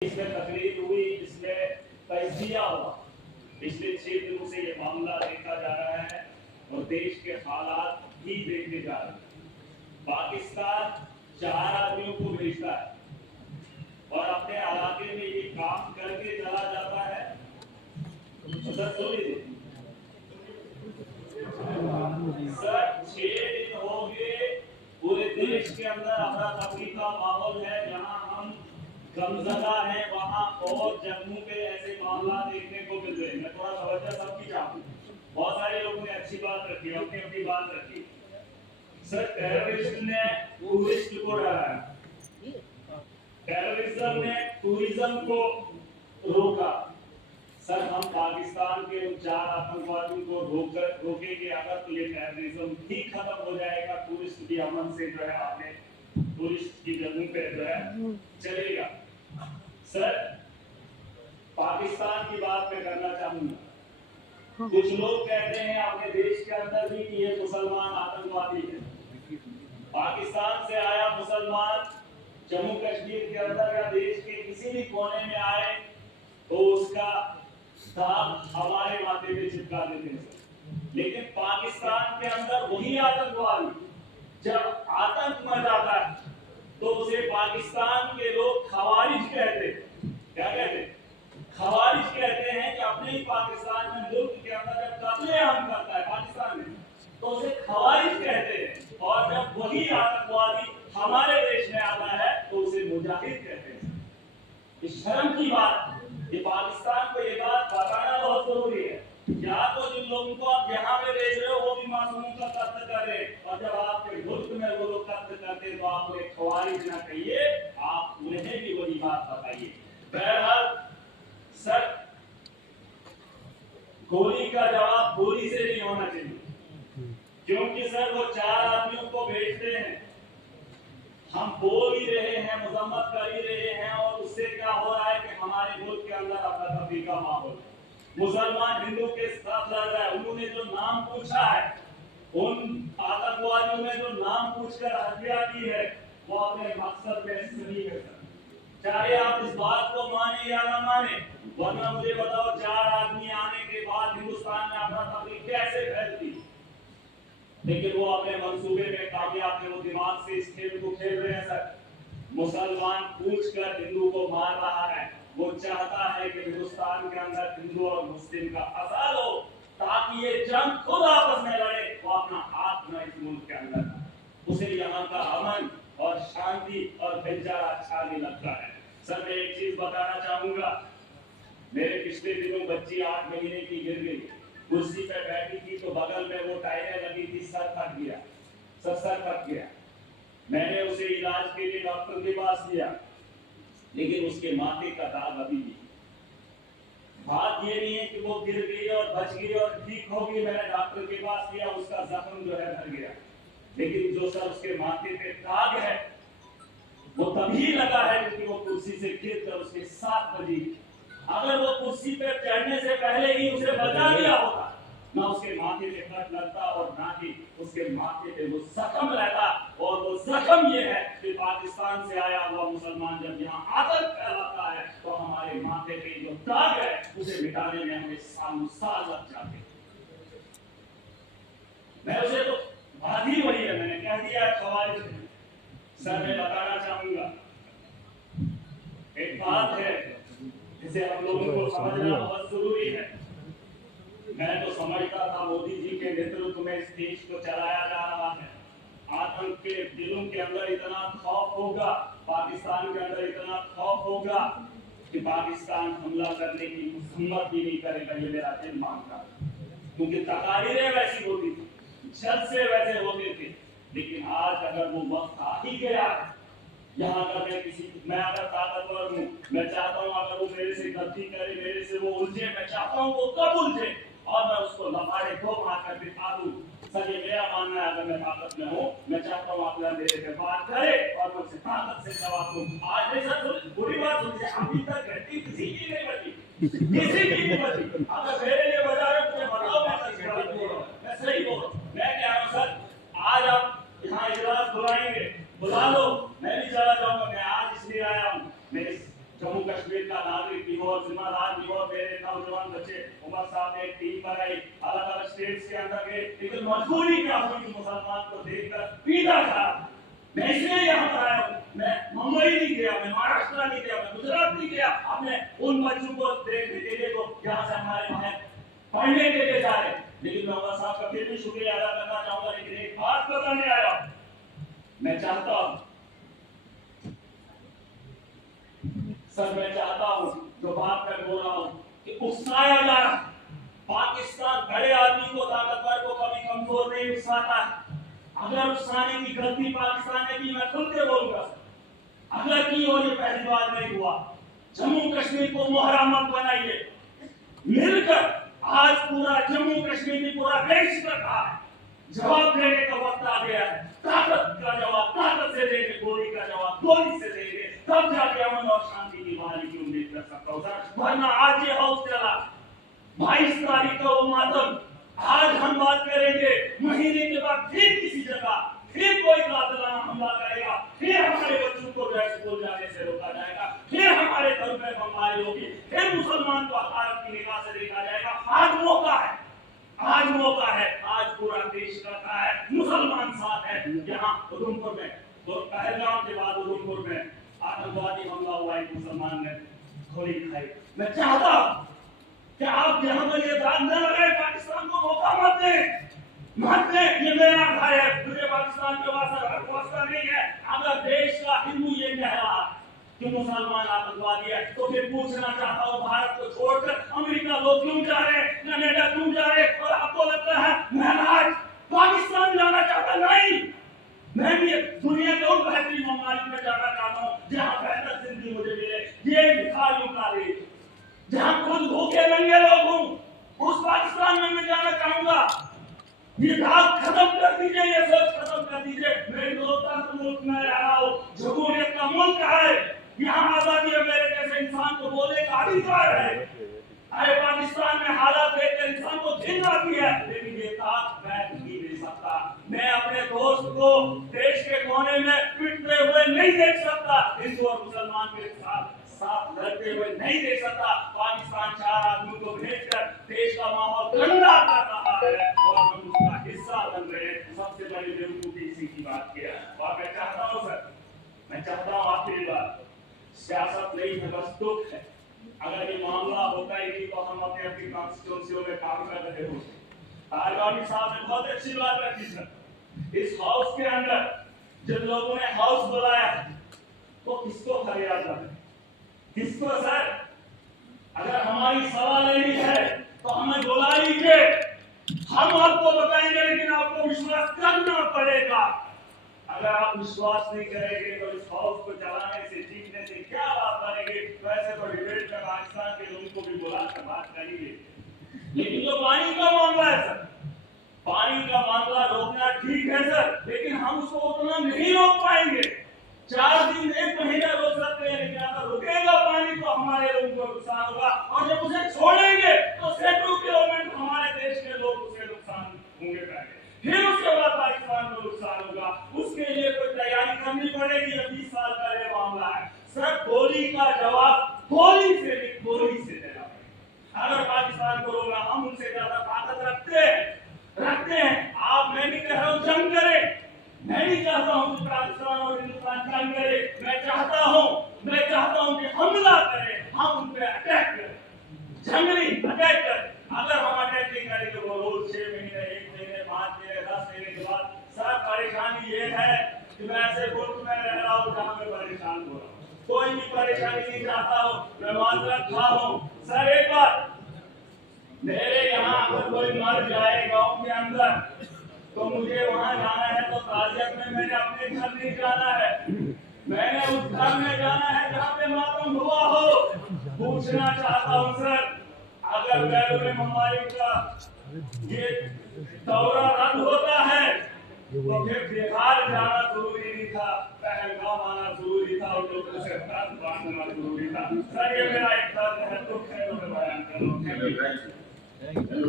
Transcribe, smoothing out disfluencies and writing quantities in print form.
इसमें तकरीर हुई, इसमें तजिया हुआ। पिछले 6 दिनों से ये मामला देखा जा रहा है और देश के हालात भी देखने जा रहे हैं। पाकिस्तान 4 आदमियों को भेजता है और अपने इलाके में ये काम करके चला जाता है। सर 6 दिन हो गए पूरे देश के अंदर अफरा तफरी का माहौल है। जहां हम गमजदा है वहां और जम्मू पे ऐसे मामला देखने को मिल रहे हैं। मैं थोड़ा तवज्जो सबकी चाहूँ। बहुत सारे लोगों ने अच्छी बात रखी, अपनी अपनी बात रखी। सर टेररिस्ट ने टूरिस्ट को डराया, टेररिज्म ने टूरिज्म को रोका। सर हम पाकिस्तान के उन 4 आतंकवादियों को रोकेंगे अगर तो ये टेररिज्म भी खत्म हो जाएगा। टूरिस्ट की अमन से जो है आपने टूरिस्ट की जगह पे जो है चलेगा। सर पाकिस्तान की बात मैं करना चाहूंगा। कुछ लोग कहते हैं अपने देश के अंदर भी कि ये मुसलमान आतंकवादी है। पाकिस्तान से आया मुसलमान जम्मू कश्मीर के अंदर या देश के किसी भी कोने में आए तो उसका दाग हमारे माथे पे चिपका देते हैं। लेकिन पाकिस्तान के अंदर वही आतंकवादी जब आतंक मच जाता है तो उसे पाकिस्तान के लोग खवारिज कहते हैं। क्या कहते हैं? खवारिज कहते हैं कि अपने ही पाकिस्तान में मुल्क के अंदर जब कत्लेआम करता है पाकिस्तान में तो उसे खवारिज कहते हैं। और जब वही आतंकवादी हमारे देश में आता है तो उसे मुजाहिद कहते हैं। इस शर्म की बात, ये पाकिस्तान को ये बात बताना बहुत जरूरी है। या तो जिन लोगों को आप यहाँ पे भेज रहे हो वो भी मासूमों का कत्ल कर रहे हैं और जब आपके मुल्क में वो लोग कत्ल करते तो आप उन्हें खवारिज ना कहिए, आप उन्हें भी वही बात बताइए। बहरहाल सर गोली का जवाब गोली से नहीं होना चाहिए, क्योंकि सर वो 4 आदमियों को भेजते हैं। हम बोल ही रहे हैं, मजम्मत कर ही रहे हैं और उससे क्या हो रहा है कि हमारे मुल्क के अंदर अफरा तफरी का माहौल है। मुसलमान हिंदू के साथ लड़ रहा है। उन्होंने जो नाम पूछा है, उन आतंकवादियों ने जो नाम पूछकर हत्या की है वो अपने मकसद में सही है। चाहे आप इस बात को माने या ना माने, वरना मुझे बताओ 4 आदमी आने के बाद हिंदुस्तान में अफरा तफरी कैसे फैलती। लेकिन वो अपने मंसूबे में कामयाब थे, वो दिमाग से इस खेल को खेल रहे हैं। सर मुसलमान पूछकर हिंदू को मार रहा है। वो चाहता है कि हिंदुस्तान के अंदर हिंदू और मुस्लिम का फसाद हो ताकि ये जंग खुद आपस में लड़े। वो अपना हाथ न इस मुल्क के अंदर, उसे यहाँ का अमन और शांति और भाईचारा अच्छा नहीं लगता है। सर मैं एक चीज बताना चाहूंगा। मेरे पिछले दिनों बच्ची 8 महीने की गिर गई, कुर्सी पे बैठी थी तो बगल में वो टाइलें लगी थी, सर फट गया, सर फट गया। मैंने उसे इलाज के लिए डॉक्टर के पास लिया, लेकिन उसके माथे का दाग अभी भी। बात ये नहीं है कि वो गिर गई और बच गई और ठीक हो गई, मैंने डॉक्टर के पास लिया, उसका जख्म जो है भर गया, लेकिन जो सर उसके माथे पे दाग है वो तभी लगा है क्योंकि वो कुर्सी से गिरकर उसके 7 बजी। अगर वो कुर्सी पे चढ़ने से पहले ही उसे बचा लिया होता, ना उसके माथे पे कट लगता और ना ही उसके माथे पे वो जख्म रहता। और वो जख्म ये है कि पाकिस्तान से आया हुआ मुसलमान जब यहाँ आतंक फैलाता है तो हमारे माथे पे जो दाग है उसे मिटाने में हमें साल लग जाते। मैं उसे तो बात ही वही है, मैंने कह दिया है खवारिज। सर मैं बताना चाहूंगा एक बात है जिसे हम लोगों को समझना बहुत जरूरी है। मैं तो समझता था मोदी जी के नेतृत्व में इस देश को चलाया जा रहा है। आतंक के दिलों के अंदर इतना खौफ होगा, पाकिस्तान के अंदर इतना खौफ होगा कि पाकिस्तान हमला करने की हिम्मत भी नहीं करेगा। ये मेरा दिल मानता है, क्योंकि तकारीरें वैसी होती थी, जलसे वैसे होते थे। लेकिन आज अगर वो वक्त आ ही गया है, यहाँ अगर मैं अगर ताकतवर हूँ, मैं चाहता हूँ अगर वो मेरे से गलती करे, मेरे से वो उलझे, मैं चाहता हूँ वो कब उलझे और मैं उसको लफाड़े 2 मारकर दिखा दूँ। सर ये मेरा मानना है, अगर मैं ताकत में हूँ, मैं चाहता हूँ आप मेरे पे बात करे और मैं उसे ताकत से जवाब दूँ। आज नहीं सर बुरी बात सुनिए, अभी तक घंटी किसी की नहीं बची, किसी की नहीं बची। अगर मेरे लिए बजा रहे मुझे बताओ, मैं गलत बोल रहा हूँ, मैं सही बोल रहा हूँ। मैं कह रहा हूँ सर आज आप यहाँ इजलास बुलाएंगे, बुला लो, मैं भी चला जाऊंगा। मैं आज इसलिए आया हूँ, मैं जम्मू कश्मीर का नागरिक भी हो, जिम्मेदार भी हो, मेरे नौजवान बच्चे उमर साहब ने एक टीम बनाई, अलग अलग स्टेट्स के अंदर गए, लेकिन मजबूरी क्या हुई कि मुसलमान को देखकर पीटा था। मैं इसलिए यहाँ पर आया हूँ, मैं मुंबई नहीं गया, मैं महाराष्ट्र नहीं गया, मैं गुजरात नहीं गया, अपने उन बच्चों को देखने के लिए, तो यहाँ से हमारे वहां पढ़ने के लिए जा रहे। लेकिन मैं उमर साहब का फिर भी शुक्रिया अदा करना चाहूंगा, लेकिन एक बात बताने आया, मैं चाहता हूँ सर, मैं चाहता हूँ जो बात मैं बोल रहा हूँ कि उकसाया जा रहा, पाकिस्तान बड़े आदमी को, ताकतवर को कभी कमजोर नहीं उकसाता है। अगर उकसाने की गलती पाकिस्तान ने की, मैं खुल के बोलूंगा, अगर की और ये पहली बार नहीं हुआ। जम्मू कश्मीर को मोहरा मत बनाइए, मिलकर आज पूरा जम्मू कश्मीर की पूरा देश कर रहा है, जवाब देने का वक्त आ गया है। ताकत का जवाब ताकत से देंगे, गोली का जवाब गोली से देंगे, तब जाके अमन और शांति की बहाली की उम्मीद कर सकता हूँ सर। वरना आज ये हाउस चला 22 तारीख का वो मातम, आज हम बात करेंगे, महीने के बाद फिर किसी जगह फिर कोई कातिलाना हमला करेगा, फिर हमारे बच्चों को स्कूल जाने से रोका जाएगा, फिर हमारे घर में बमबारी होगी, फिर मुसलमान को हकारत की निगाह से देखा जाएगा। आज मौका है, आज मौका है, आज पूरा देश करता है, मुसलमान साथ है। यहाँ उधमपुर में तो पहलगाम के बाद उधमपुर में आतंकवादी हमला हुआ, एक मुसलमान ने गोली खाई। मैं चाहता हूँ कि आप यहाँ पर ये दाग न लगाए, पाकिस्तान को मौका मत दें, मत दें। ये मेरा भाई है, मुझे पाकिस्तान के वास्ता नहीं है। अगर देश का हिंदू ये कह रहा कि मुसलमान आतंकवादी है, तो फिर पूछना चाहता हूँ, भारत को छोड़कर अमेरिका लोग क्यों जा रहे हैं, कनाडा क्यों जा रहे हैं? और आपको लगता है मैं आज पाकिस्तान जाना चाहता? नहीं, मैं भी दुनिया के उन बेहतरीन ममालिक में जाना चाहता हूँ जहाँ बेहतर जिंदगी मुझे मिले। ये भिखारियों का देश, जहाँ खुद भूखे नंगे लोग हूँ, उस पाकिस्तान में मैं जाना चाहूंगा। ये दाग खत्म कर दीजिए, ये सोच खत्म कर दीजिए। मैं लोकतंत्र मुल्क में रह रहा हूँ, जमहूरियत का मुल्क है, यहाँ आजादी है, मेरे जैसे इंसान को बोलने का अधिकार है। अरे पाकिस्तान में हालात देखकर इंसान को घिन आती है, लेकिन ये दाग मैं नहीं दे सकता। मैं अपने दोस्त को देश के कोने में पिटते हुए नहीं देख सकता, हिंदू और मुसलमान के साथ लड़ते हुए नहीं देख सकता। पाकिस्तान 4 आदमियों को भेजकर देश का माहौल गंदा कर रहा है और हम उसका हिस्सा बन रहे हैं। सबसे बड़ी बेवकूफी इसी की बात किया। और मैं चाहता हूँ सर, मैं चाहता हूँ आखिरी बात, सियासत नहीं है, बस दुख है। अगर ये मामला होता ही नहीं तो हम अपने अपनी कॉन्स्टिट्यूंसियों में काम कर रहे होते। आरगामी साहब ने बहुत अच्छी बात रखी सर, इस हाउस के अंदर जिन लोगों ने हाउस बुलाया तो किसको फरियाद है, किसको सर? अगर हमारी सवाल लेनी है तो हमें बुला लीजिए, हम आपको बताएंगे, लेकिन आपको विश्वास करना पड़ेगा। अगर आप विश्वास नहीं करेंगे तो इस हाउस को चलाने से, जीतने से क्या बात बनेगी? वैसे तो डिबेट में पाकिस्तान के लोगों को भी बुलाकर बात करेंगे, लेकिन जो पानी का मामला है सर, पानी का मामला रोकना ठीक है सर, लेकिन हम उसको उतना नहीं रोक पाएंगे। 4 दिन 1 महीना रोक सकते हैं, लेकिन अगर रुकेगा पानी तो हमारे लोगों को नुकसान होगा, और जब उसे छोड़ेंगे तो सैकड़ों किलोमीटर हमारे देश के लोग उसे नुकसान होंगे पहले, फिर उसके बाद पाकिस्तान को नुकसान होगा। उसके लिए कोई तैयारी करनी पड़ेगी। 20 साल का ये मामला है सर, गोली का जवाब गोली से देना पड़ेगा। अगर पाकिस्तान को रोकना, हम उनसे ज्यादा ताकत रखते हैं। आप, मैं नहीं कह रहा हूँ जंग करें, मैं नहीं चाहता हूँ कि पाकिस्तान और हिंदुस्तान जंग करे, मैं चाहता हूँ कि हमला करें, हम उन पे अटैक करें, जंगली अटैक करें। अगर हम अटैक नहीं करेंगे वो रोज 6 महीने, 1 महीने, 5 महीने, 10 महीने के बाद, सर परेशानी ये है कि मैं ऐसे मुल्क में रह रहा हूँ जहाँ मैं परेशान हो रहा हूँ, कोई भी परेशानी नहीं चाहता हूँ, मैं माजरत खा हूँ। सर एक बार, मेरे यहाँ अगर कोई मर जाए गाँव के अंदर तो मुझे वहां जाना है, तो ताजियत में मैंने अपने घर नहीं जाना है, मैंने उस घर में जाना है जहाँ पे मातम हुआ हो। पूछना चाहता हूँ सर, अगर बैरून ममालिक का ये दौरा रद्द होता है तो फिर बिहार जाना जरूरी नहीं था, पहलगाम आना जरूरी था, और लोगों से बांधना जरूरी था। सर ये मेरा एक दर्द है, दुख है, तो मैं बयान कर रहा हूँ।